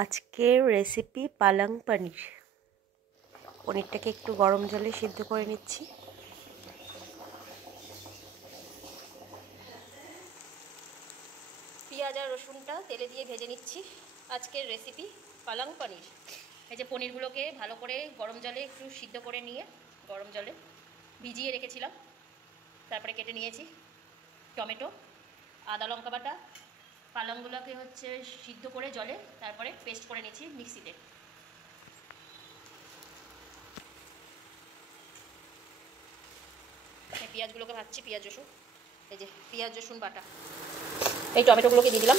আজকের রেসিপি পালং পনির। পনিরটাকে একটু গরম জলে সিদ্ধ করে নিচ্ছি। পেঁয়াজ আর রসুনটা তেলে দিয়ে ভেজে নিচ্ছি। আজকের রেসিপি পালং পনির। এই যে পনিরগুলোকে ভালো করে গরম জলে একটু সিদ্ধ করে নিয়ে গরম জলে ভিজিয়ে রেখেছিলাম, তারপরে কেটে নিয়েছি। টমেটো, আদা লঙ্কা বাটা, পালংগুলোকে সিদ্ধ করে জলে তারপরে পেস্ট করে নিচ্ছি মিক্সিতে। পেঁয়াজগুলোকে ভাজছি, পেঁয়াজ রসুন, এই যে পেঁয়াজ রসুন বাটা। এই টমেটোগুলোকে দিয়ে দিলাম,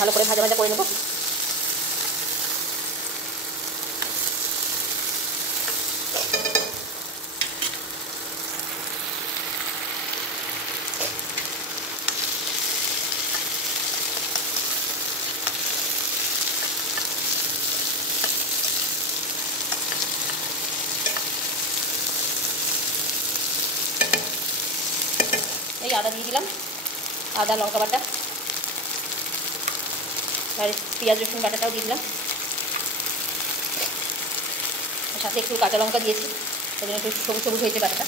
ভালো করে ভাজা ভাজা করে নেব। এই আদা দিয়ে দিলাম, আদা লঙ্কা বাটা, আর পেঁয়াজ রসুন বাটাটাও দিয়ে দিলাম। সাথে একটু কাঁচা লঙ্কা দিয়েছি, ওই জন্য একটু সবুজ সবুজ হয়েছে বাটাটা।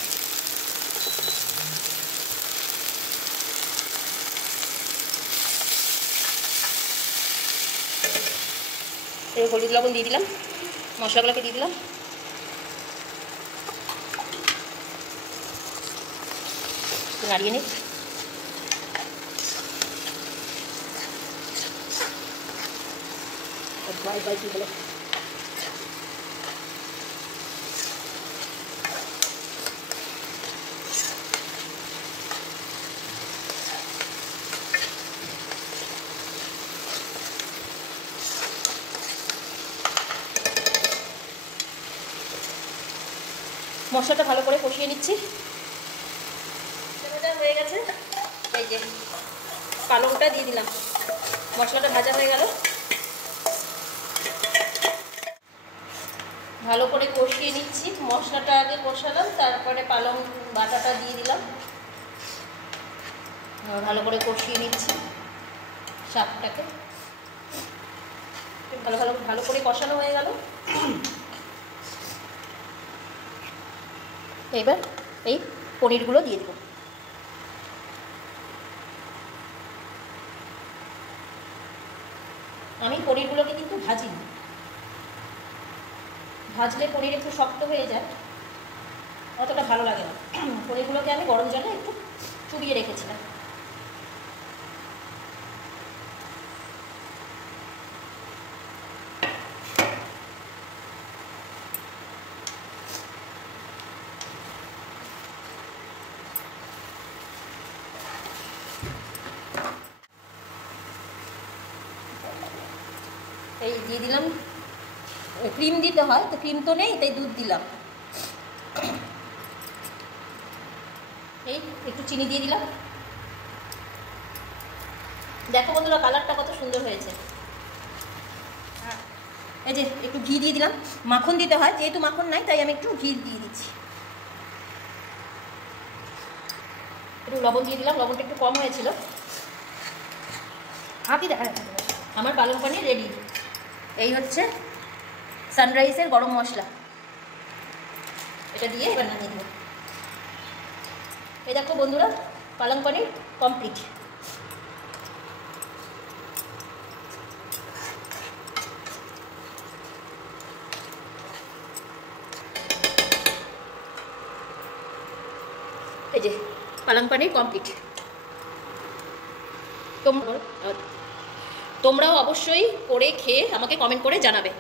এই হলুদ লবণ দিয়ে দিলাম, মশলাগুলোকে দিয়ে দিলাম। নাড়িয়ে নিই। মশলাটা ভালো করে কষিয়ে নিচ্ছি। হয়ে গেছে, এই যে পালংটা দিয়ে দিলাম। মশলাটা ভাজা হয়ে গেল, ভালো করে কষিয়ে নিচ্ছি। মশলাটা আগে কষালাম, তারপরে পালং বাটাটা দিয়ে দিলাম, ভালো করে কষিয়ে নিচ্ছি। শাকটাকে ভালো করে কষানো হয়ে গেল। এবার এই পনিরগুলো দিয়ে দেব। আমি পনিরগুলোকে কিন্তু ভাজিনি, ভাজলে পনির একটু শক্ত হয়ে যায়, অতটা ভালো লাগে না। পনিরগুলোকে আমি গরম জলে একটু চুবিয়ে রেখেছিলাম। এই দিয়ে দিলাম, ক্রিম দিতে হয়, তো ক্রিম তো নেই, তাই দুধ দিলাম। এই একটু চিনি দিয়ে দিলাম। দেখো বন্ধুরা, কালারটা কত সুন্দর হয়েছে। এই যে একটু ঘি দিয়ে দিলাম। মাখন দিতে হয়, যেহেতু মাখন নাই তাই আমি একটু ঘি দিয়ে দিচ্ছি। একটু লবণ দিয়ে দিলাম, লবণটা একটু কম হয়েছিল। আমার পালং পনির রেডি। এই হচ্ছে সানরাইজের গরম মশলা, এটা দিয়ে এবার নামিয়ে দেবো। এই দেখো বন্ধুরা, পালং পনির কমপ্লিট। এই যে পালং পনির কমপ্লিট। তোমরাও অবশ্যই করে খেয়ে আমাকে কমেন্ট করে জানাবে।